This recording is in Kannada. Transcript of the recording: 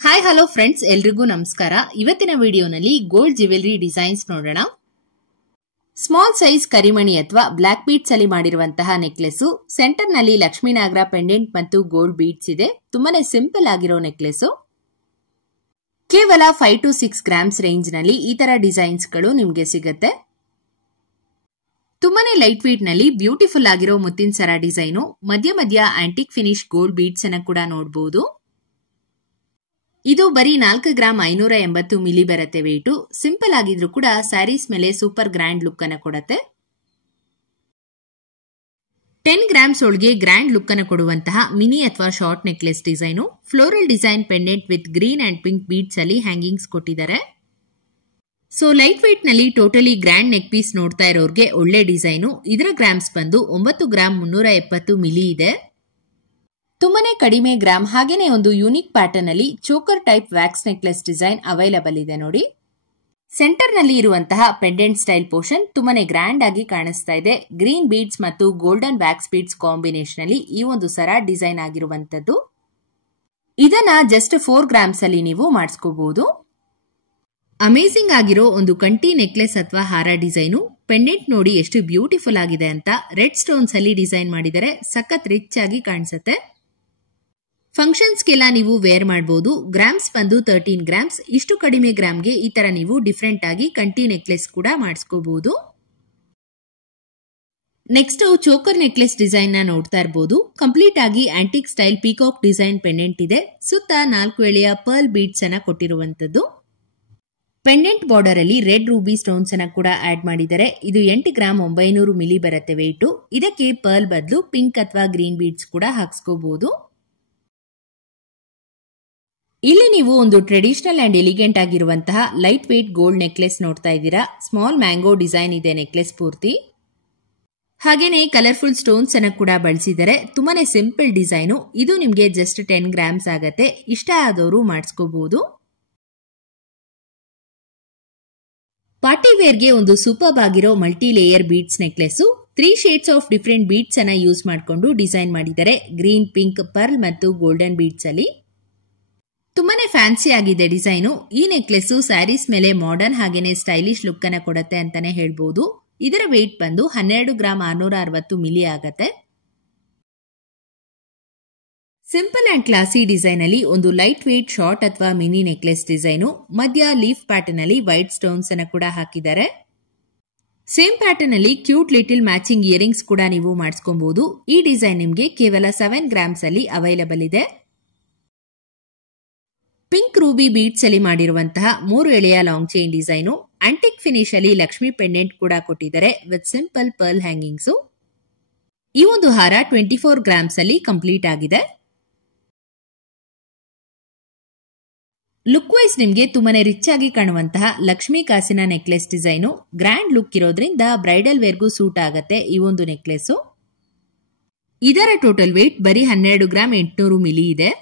ಹಾಯ್ ಹಲೋ ಫ್ರೆಂಡ್ಸ್, ಎಲ್ರಿಗೂ ನಮಸ್ಕಾರ. ಇವತ್ತಿನ ವಿಡಿಯೋನಲ್ಲಿ ಗೋಲ್ಡ್ ಜ್ಯುವೆಲರಿ ಡಿಸೈನ್ಸ್ ನೋಡೋಣ. ಸ್ಮಾಲ್ ಸೈಜ್ ಕರಿಮಣಿ ಅಥವಾ ಬ್ಲಾಕ್ ಬೀಡ್ಸ್ ಅಲ್ಲಿ ಮಾಡಿರುವಂತಹ ನೆಕ್ಲೆಸ್, ಸೆಂಟರ್ ನಲ್ಲಿ ಲಕ್ಷ್ಮೀನಾಗರ ಪೆಂಡೆಂಟ್ ಮತ್ತು ಗೋಲ್ಡ್ ಬೀಡ್ಸ್ ಇದೆ. ತುಂಬಾನೇ ಸಿಂಪಲ್ ಆಗಿರೋ ನೆಕ್ಲೆಸ್. ಕೇವಲ 5 to 6 ಗ್ರಾಮ್ಸ್ ರೇಂಜ್ ನಲ್ಲಿ ಈ ತರ ಡಿಸೈನ್ಸ್ ಗಳು ನಿಮ್ಗೆ ಸಿಗುತ್ತೆ. ತುಂಬಾನೇ ಲೈಟ್ ವೇಟ್ ನಲ್ಲಿ ಬ್ಯೂಟಿಫುಲ್ ಆಗಿರೋ ಮುತ್ತಿನ ಸರ ಡಿಸೈನು, ಮಧ್ಯ ಮಧ್ಯ ಆಂಟಿಕ್ ಫಿನಿಶ್ ಗೋಲ್ಡ್ ಬೀಡ್ಸ್ ಅನ್ನ ಕೂಡ ನೋಡಬಹುದು. ಇದು ಬರೀ 4 ಗ್ರಾಮ್ 580 ಮಿಲಿ ಬರುತ್ತೆ ವೇಟು. ಸಿಂಪಲ್ ಆಗಿದ್ರು ಕೂಡ ಸ್ಯಾರೀಸ್ ಮೇಲೆ ಸೂಪರ್ ಗ್ರ್ಯಾಂಡ್ ಲುಕ್ ಅನ್ನ ಕೊಡುತ್ತೆ. 10 ಗ್ರಾಮ್ಸ್ ಒಳಗೆ ಗ್ರ್ಯಾಂಡ್ ಲುಕ್ ಅನ್ನು ಕೊಡುವಂತಹ ಮಿನಿ ಅಥವಾ short necklace design, floral design pendant with green and pink beads ಅಲ್ಲಿ ಹ್ಯಾಂಗಿಂಗ್ಸ್ ಕೊಟ್ಟಿದ್ದಾರೆ. ಸೊ ಲೈಟ್ ವೇಟ್ ನಲ್ಲಿ ಟೋಟಲಿ ಗ್ರ್ಯಾಂಡ್ ನೆಕ್ ಪೀಸ್ ನೋಡ್ತಾ ಇರೋರ್ಗೆ ಒಳ್ಳೆ ಡಿಸೈನು. ಇದರ ಗ್ರಾಮ್ಸ್ ಬಂದು 9 ಗ್ರಾಮ್ 370 ಮಿಲಿ ಇದೆ. ತುಂಬಾನೇ ಕಡಿಮೆ ಗ್ರಾಮ್, ಹಾಗೇನೆ ಒಂದು ಯೂನಿಕ್ ಪ್ಯಾಟರ್ನ್ ಅಲ್ಲಿ choker type wax necklace design available ಇದೆ ನೋಡಿ. ಸೆಂಟರ್ ನಲ್ಲಿ ಇರುವಂತಹ ಪೆಂಡೆಂಟ್ ಸ್ಟೈಲ್ ಪೋರ್ಷನ್ ತುಂಬಾನೇ ಗ್ರ್ಯಾಂಡ್ ಆಗಿ ಕಾಣಿಸ್ತಾ ಇದೆ. ಗ್ರೀನ್ ಬೀಡ್ಸ್ ಮತ್ತು ಗೋಲ್ಡನ್ ವ್ಯಾಕ್ಸ್ ಬೀಡ್ಸ್ ಕಾಂಬಿನೇಷನ್ ಅಲ್ಲಿ ಈ ಒಂದು ಸರ ಡಿಸೈನ್ ಆಗಿರುವಂತದ್ದು. ಇದನ್ನ ಜಸ್ಟ್ 4 ಗ್ರಾಮ್ಸ್ ಅಲ್ಲಿ ನೀವು ಮಾಡಿಸ್ಕೋಬಹುದು. ಅಮೇಜಿಂಗ್ ಆಗಿರೋ ಒಂದು ಕಂಟಿ ನೆಕ್ಲೆಸ್ ಅಥವಾ ಹಾರ ಡಿಸೈನು. ಪೆಂಡೆಂಟ್ ನೋಡಿ ಎಷ್ಟು ಬ್ಯೂಟಿಫುಲ್ ಆಗಿದೆ ಅಂತ. ರೆಡ್ ಸ್ಟೋನ್ಸ್ ಅಲ್ಲಿ ಡಿಸೈನ್ ಮಾಡಿದರೆ ಸಖತ್ ರಿಚ್ ಆಗಿ ಕಾಣಿಸುತ್ತೆ. ಫಂಕ್ಷನ್ಸ್ಗೆಲ್ಲ ನೀವು ವೇರ್ ಮಾಡಬಹುದು. ಗ್ರಾಮ್ಸ್ ಬಂದು 13 ಗ್ರಾಮ್ಸ್. ಇಷ್ಟು ಕಡಿಮೆ ಗ್ರಾಮ್ಗೆ ಈ ತರ ನೀವು ಡಿಫ್ರೆಂಟ್ ಆಗಿ ಕಂಟಿ ನೆಕ್ಲೆಸ್ ಕೂಡ ಮಾಡಿಸ್ಕೋಬಹುದು. ನೆಕ್ಸ್ಟ್ ಚೋಕರ್ ನೆಕ್ಲೆಸ್ ಡಿಸೈನ್ ನ ನೋಡ್ತಾ ಇರಬಹುದು. ಕಂಪ್ಲೀಟ್ ಆಗಿ antique style peacock design pendant ಇದೆ. ಸುತ್ತ 4 ಎಳೆಯ ಪರ್ಲ್ ಬೀಡ್ಸ್ ಅನ್ನ ಕೊಟ್ಟಿರುವಂತದ್ದು. ಪೆಂಡೆಂಟ್ ಬಾರ್ಡರ್ ಅಲ್ಲಿ ರೆಡ್ ರೂಬಿ ಸ್ಟೋನ್ಸ್ ಅನ್ನ ಕೂಡ ಆಡ್ ಮಾಡಿದ್ದಾರೆ. ಇದು 8 ಗ್ರಾಮ್ 900 ಮಿಲಿ ಬರುತ್ತೆ ವೇಟು. ಇದಕ್ಕೆ ಪರ್ಲ್ ಬದಲು ಪಿಂಕ್ ಅಥವಾ ಗ್ರೀನ್ ಬೀಡ್ಸ್ ಕೂಡ ಹಾಕ್ಸ್ಕೋಬಹುದು. ಇಲ್ಲಿ ನೀವು ಒಂದು ಟ್ರೆಡಿಷನಲ್ ಅಂಡ್ ಎಲಿಗೆಂಟ್ ಆಗಿರುವಂತಹ ಲೈಟ್ ವೇಟ್ ಗೋಲ್ಡ್ ನೆಕ್ಲೆಸ್ ನೋಡ್ತಾ ಇದ್ದೀರಾ. ಸ್ಮಾಲ್ ಮ್ಯಾಂಗೋ ಡಿಸೈನ್ ಇದೆ ನೆಕ್ಲೆಸ್ ಪೂರ್ತಿ. ಹಾಗೇನೆ ಕಲರ್ಫುಲ್ ಸ್ಟೋನ್ಸ್ ಅನ್ನ ಕೂಡ ಬಳಸಿದರೆ. ತುಂಬಾನೇ ಸಿಂಪಲ್ ಡಿಸೈನು. ಇದು ನಿಮ್ಗೆ ಜಸ್ಟ್ 10 ಗ್ರಾಮ್ಸ್ ಆಗತ್ತೆ. ಇಷ್ಟ ಆದವರು ಮಾಡಿಸ್ಕೋಬಹುದು. ಪಾರ್ಟಿ ವೇರ್ಗೆ ಒಂದು ಸೂಪರ್ ಆಗಿರೋ multi layer beads necklace. 3 shades of different beads ಅನ್ನ ಯೂಸ್ ಮಾಡಿಕೊಂಡು ಡಿಸೈನ್ ಮಾಡಿದ್ದಾರೆ. ಗ್ರೀನ್, ಪಿಂಕ್, ಪರ್ಲ್ ಮತ್ತು ಗೋಲ್ಡನ್ ಬೀಡ್ಸ್ ಅಲ್ಲಿ. ತುಂಬಾನೇ ಫ್ಯಾನ್ಸಿ ಆಗಿದೆ ಡಿಸೈನು. ಈ ನೆಕ್ಲೆಸ್ ಸ್ಯಾರೀಸ್ ಮೇಲೆ ಮಾಡರ್ನ್ ಹಾಗೇನೆ ಸ್ಟೈಲಿಶ್ ಲುಕ್ ಅನ್ನ ಕೊಡುತ್ತೆ ಅಂತಾನೆ ಹೇಳ್ಬಹುದು. ಇದರ ವೇಟ್ ಬಂದು 12 ಗ್ರಾಮ್ 660 ಮಿಲಿ ಆಗತ್ತೆ. ಸಿಂಪಲ್ ಅಂಡ್ ಕ್ಲಾಸಿ ಡಿಸೈನ್ ಅಲ್ಲಿ ಒಂದು ಲೈಟ್ ವೇಟ್ ಶಾರ್ಟ್ ಅಥವಾ ಮಿನಿ ನೆಕ್ಲೆಸ್ ಡಿಸೈನು. ಮಧ್ಯ ಲೀಫ್ ಪ್ಯಾಟರ್ನ್ ಅಲ್ಲಿ ವೈಟ್ ಸ್ಟೋನ್ಸ್ ಅನ್ನ ಕೂಡ ಹಾಕಿದ್ದಾರೆ. ಸೇಮ್ ಪ್ಯಾಟರ್ನ್ ಅಲ್ಲಿ ಕ್ಯೂಟ್ ಲಿಟಿಲ್ ಮ್ಯಾಚಿಂಗ್ ಇಯರಿಂಗ್ಸ್ ಕೂಡ ನೀವು ಮಾಡಿಸ್ಕೊಬಹುದು. ಈ ಡಿಸೈನ್ ನಿಮ್ಗೆ ಕೇವಲ 7 ಗ್ರಾಮ್ಸ್ ಅಲ್ಲಿ ಅವೈಲಬಲ್ ಇದೆ. ಪಿಂಕ್ ರೂಬಿ ಬೀಡ್ಸ್ ಅಲ್ಲಿ ಮಾಡಿರುವಂತಹ 3 ಎಳೆಯ long chain design. Antique finish ಅಲ್ಲಿ ಲಕ್ಷ್ಮಿ ಪೆಂಡೆಂಟ್ ಕೂಡ ಕೊಟ್ಟಿದ್ದಾರೆ ವಿತ್ ಸಿಂಪಲ್ ಪರ್ಲ್ ಹ್ಯಾಂಗಿಂಗ್ಸ್. ಈ ಒಂದು ಹಾರ 24 ಗ್ರಾಮ್ಸ್ ಅಲ್ಲಿ ಕಂಪ್ಲೀಟ್ ಆಗಿದೆ. ಲುಕ್ ವೈಸ್ ನಿಮ್ಗೆ ತುಂಬಾನೇ ರಿಚ್ ಆಗಿ ಕಾಣುವಂತಹ ಲಕ್ಷ್ಮಿ ಕಾಸಿನ ನೆಕ್ಲೆಸ್ ಡಿಸೈನು. ಗ್ರ್ಯಾಂಡ್ ಲುಕ್ ಇರೋದ್ರಿಂದ ಬ್ರೈಡಲ್ ವೇರ್ಗೂ ಸೂಟ್ ಆಗತ್ತೆ ಈ ಒಂದು ನೆಕ್ಲೆಸ್. ಇದರ ಟೋಟಲ್ ವೇಟ್ ಬರೀ 12 ಗ್ರಾಮ್ 800 ಮಿಲಿ ಇದೆ.